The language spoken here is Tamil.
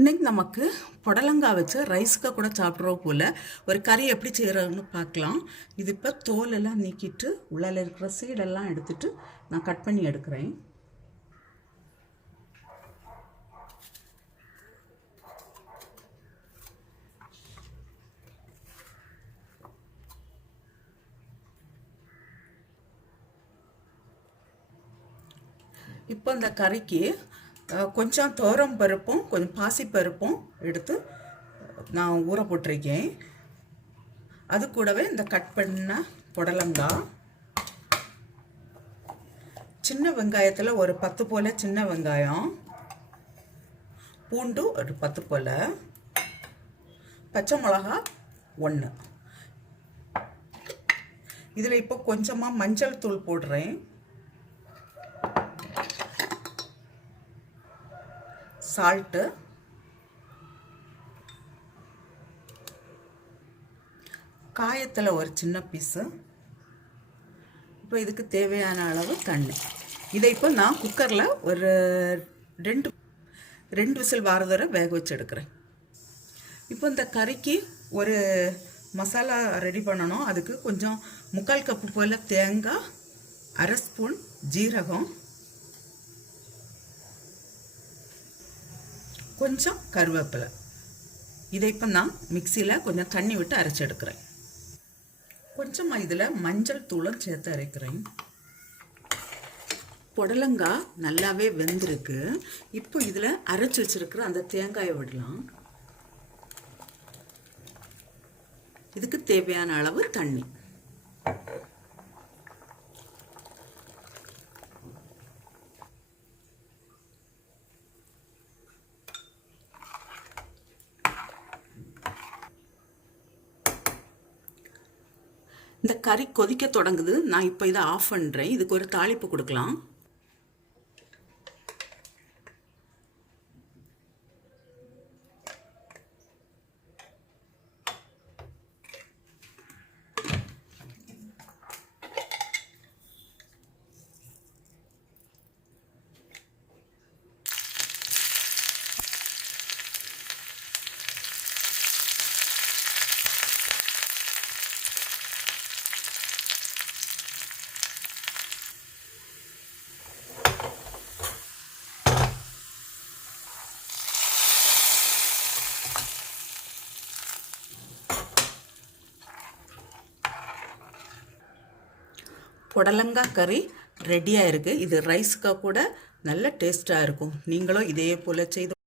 இன்றைக்கி நமக்கு புடலங்காய் வச்சு ரைஸுக்கு கூட சாப்பிட்றோம் போல் ஒரு கறி எப்படி செய்கிறோன்னு பார்க்கலாம். இது இப்போ தோலெல்லாம் நீக்கிட்டு உள்ளால் இருக்கிற சீடெல்லாம் எடுத்துகிட்டு நான் கட் பண்ணி எடுக்கிறேன். இப்போ இந்த கறிக்கு கொஞ்சம் துவரம் பருப்பும் கொஞ்சம் பாசிப்பருப்பும் எடுத்து நான் ஊற போட்டிருக்கேன். அது கூடவே இந்த கட் பண்ண புடலங்காய், சின்ன வெங்காயத்தில் ஒரு 10 போல் சின்ன வெங்காயம், பூண்டு ஒரு 10 போல், பச்சை மிளகா 1. இதில் இப்போ கொஞ்சமாக மஞ்சள் தூள் போடுறேன், சால்ட்டு, காயத்தில் ஒரு சின்ன பீஸு. இப்போ இதுக்கு தேவையான அளவு தண்ணி. இதை இப்போ நான் குக்கரில் ஒரு ரெண்டு விசில் வார தர வேக வச்சு எடுக்கிறேன். இப்போ இந்த கறிக்கு ஒரு மசாலா ரெடி பண்ணணும். அதுக்கு கொஞ்சம் 3/4 கப்பு போல் தேங்காய், 1/2 ஸ்பூன் ஜீரகம், கொஞ்சம் கருவேப்பிலை. இதை இப்போ நான் மிக்சியில் கொஞ்சம் தண்ணி விட்டு அரைச்சி எடுக்கிறேன். கொஞ்சமாக இதில் மஞ்சள் தூளும் சேர்த்து அரைக்கிறேன். புடலங்காய் நல்லாவே வெந்திருக்கு. இப்போ இதில் அரைச்சி வச்சிருக்கிற அந்த தேங்காயை விடலாம். இதுக்கு தேவையான அளவு தண்ணி. இந்த கறி கொதிக்க தொடங்குது. நான் இப்போ இதை ஆஃப் பண்ணுறேன். இதுக்கு ஒரு தாளிப்பு கொடுக்கலாம். புடலங்காய் கறி ரெடியாக இருக்குது. இது ரைஸுக்காக கூட நல்ல டேஸ்ட்டாக இருக்கும். நீங்களும் இதே போல் செய்து